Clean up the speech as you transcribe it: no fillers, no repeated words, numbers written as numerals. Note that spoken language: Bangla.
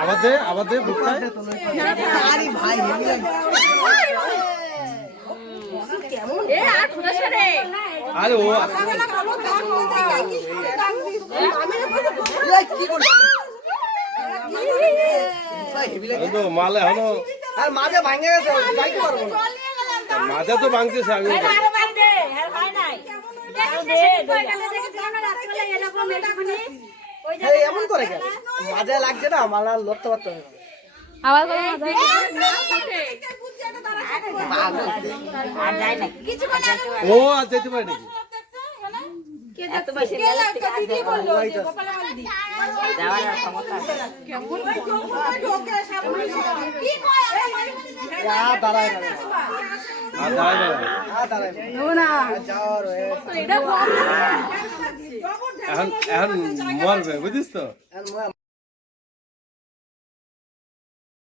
আমাদের আরে ও মালে হলো মাঝে ভাঙে গেছে মাঝে তো ভাঙতেছে আমি এমন করে কেন মাঝে লাগছে না মালা লড়তে পারতে হবে আবার ও আর যেতে পারে নাকি এখন মরবে বুঝিস তো।